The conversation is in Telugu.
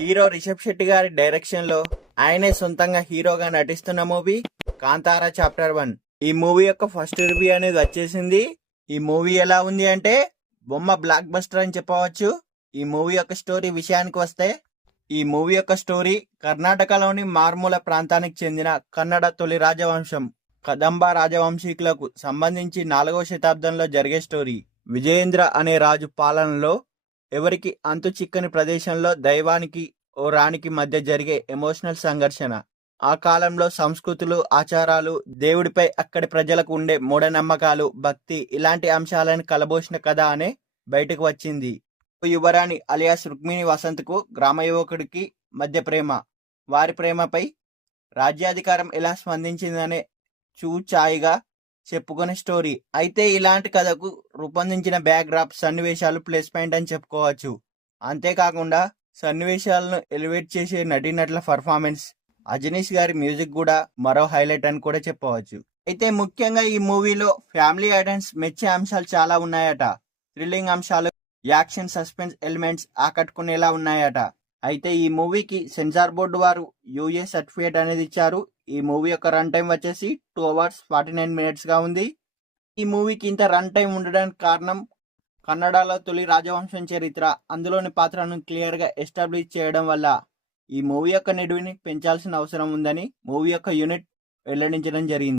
హీరో రిషబ్ శెట్టి గారి డైరెక్షన్ లో ఆయనే సొంతంగా హీరోగా నటిస్తున్న మూవీ కాంతారా చాప్టర్ 1. ఈ మూవీ యొక్క ఫస్ట్ రివ్యూ అనేది వచ్చేసింది. ఈ మూవీ ఎలా ఉంది అంటే బొమ్మ బ్లాక్ బస్టర్ అని చెప్పవచ్చు. ఈ మూవీ యొక్క స్టోరీ విషయానికి వస్తే, ఈ మూవీ యొక్క స్టోరీ కర్ణాటకలోని మార్మూల ప్రాంతానికి చెందిన కన్నడ తొలి రాజవంశం కదంబ రాజవంశీకులకు సంబంధించి 4వ శతాబ్దంలో జరిగే స్టోరీ. విజయేంద్ర అనే రాజు పాలనలో ఎవరికి అంతు చిక్కని ప్రదేశంలో దైవానికి ఓ రాణికి మధ్య జరిగే ఎమోషనల్ సంఘర్షణ. ఆ కాలంలో సంస్కృతులు, ఆచారాలు, దేవుడిపై అక్కడి ప్రజలకు ఉండే మూఢనమ్మకాలు, భక్తి ఇలాంటి అంశాలను కలబోసిన కథ అనే బయటకు వచ్చింది. యువరాణి అలియాస్ రుక్మిణి వసంత్కు గ్రామ యువకుడికి మధ్య ప్రేమ, వారి ప్రేమపై రాజ్యాధికారం ఎలా స్పందించిందనే చూచాయిగా చెప్పుకునే స్టోరీ. అయితే ఇలాంటి కథకు రూపొందించిన బ్యాక్డ్రాప్, సన్నివేశాలు ప్లస్ పాయింట్ అని చెప్పుకోవచ్చు. అంతేకాకుండా సన్నివేశాలను ఎలివేట్ చేసే నటీనటుల పర్ఫార్మెన్స్, అజనీష్ గారి మ్యూజిక్ కూడా మరో హైలైట్ అని కూడా చెప్పవచ్చు. అయితే ముఖ్యంగా ఈ మూవీలో ఫ్యామిలీ ఐటమ్స్ మెచ్చే అంశాలు చాలా ఉన్నాయట. థ్రిల్లింగ్ అంశాలు, యాక్షన్, సస్పెన్స్ ఎలిమెంట్స్ ఆకట్టుకునేలా ఉన్నాయట. అయితే ఈ మూవీకి సెన్సార్ బోర్డు వారు యూఏ సర్టిఫికేట్ అనేది ఇచ్చారు. ఈ మూవీ యొక్క రన్ టైం వచ్చేసి 2 hours 49 minutes గా ఉంది. ఈ మూవీకి ఇంత రన్ టైం ఉండడానికి కారణం కన్నడలో తొలి రాజవంశం చరిత్ర, అందులోని పాత్రను క్లియర్ గా ఎస్టాబ్లిష్ చేయడం వల్ల ఈ మూవీ యొక్క నిడివిని పెంచాల్సిన అవసరం ఉందని మూవీ యొక్క యూనిట్ వెల్లడించడం జరిగింది.